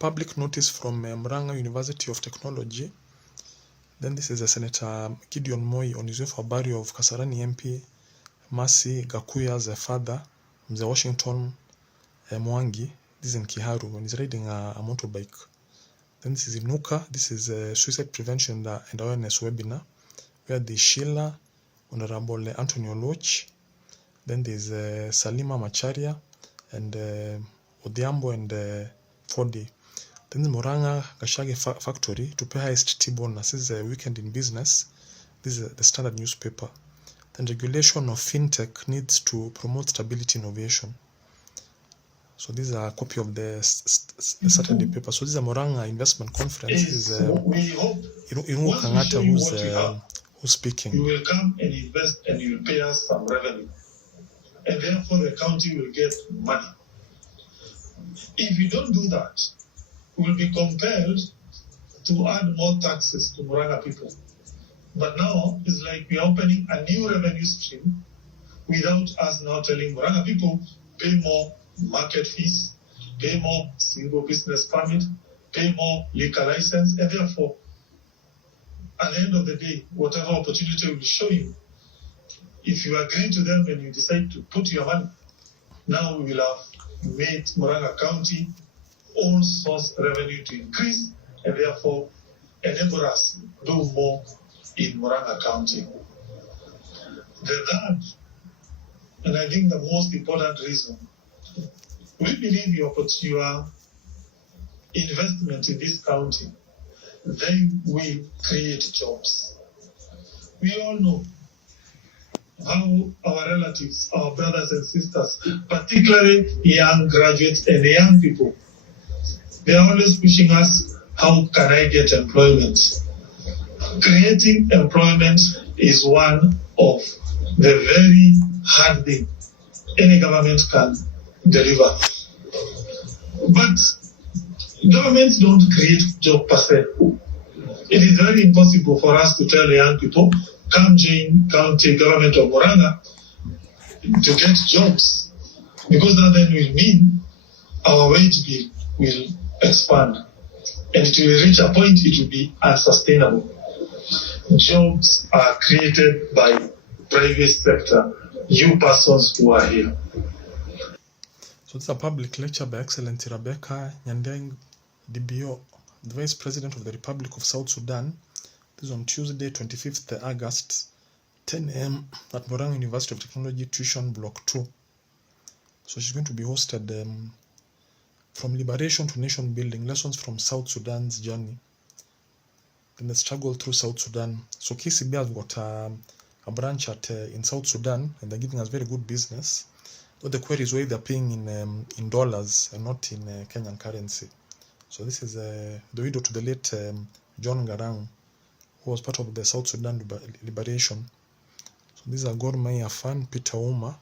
public notice from Murang'a University of Technology. Then this is Senator Gideon Moi on his way for burial of Kasarani MP Mercy Gakuya's father, Mzee Washington Mwangi. This is in Kiharu when he's riding a motorbike. Then this is in Nuka. This is a suicide prevention and awareness webinar where the Sheila, Honorable Anthony Oloch, then there's Salima Macharia and Odhiambo and Fodi. Then the Murang'a Gashage Factory to pay highest T-bonus. This is a weekend in business. This is the Standard newspaper. Then regulation of fintech needs to promote stability innovation. So this is a copy of the Saturday paper. So this is a Murang'a investment conference. This is Irungu Kangata who's speaking. You will come and invest and you will pay us some revenue. And therefore the county will get money. If you don't do that, we will be compelled to add more taxes to Murang'a people. But now it's like we are opening a new revenue stream without us now telling Murang'a people pay more market fees, pay more single business permit, pay more liquor license, and therefore at the end of the day, whatever opportunity will show you, if you agree to them and you decide to put your money, now we will have made Murang'a County own source revenue to increase and therefore enable us to do more in Murang'a County. The third, and I think the most important reason, we believe your investment in this county, they will create jobs. We all know how our relatives, our brothers and sisters, particularly young graduates and young people, they are always pushing us, how can I get employment? Creating employment is one of the very hard things any government can deliver. But governments don't create jobs per se. It is very impossible for us to tell young people, come join county government of Murang'a to get jobs, because that then will mean our wage bill will expand and it will reach a point it will be unsustainable. Jobs are created by private sector, you persons who are here. So this is a public lecture by Excellency Rebecca Nyandeng, DBO, the Vice President of the Republic of South Sudan. This is on Tuesday, 25th August, 10 a.m. at Murang'a University of Technology, Tuition Block 2. So she's going to be hosted from liberation to nation building, lessons from South Sudan's journey and the struggle through South Sudan. So KCB has got a branch in South Sudan, and they're giving us very good business. But the query is why they're paying in dollars and not in Kenyan currency. So this is the widow to the late John Garang, who was part of the South Sudan liberation. So these are Gor Mahia fan Peter Uma,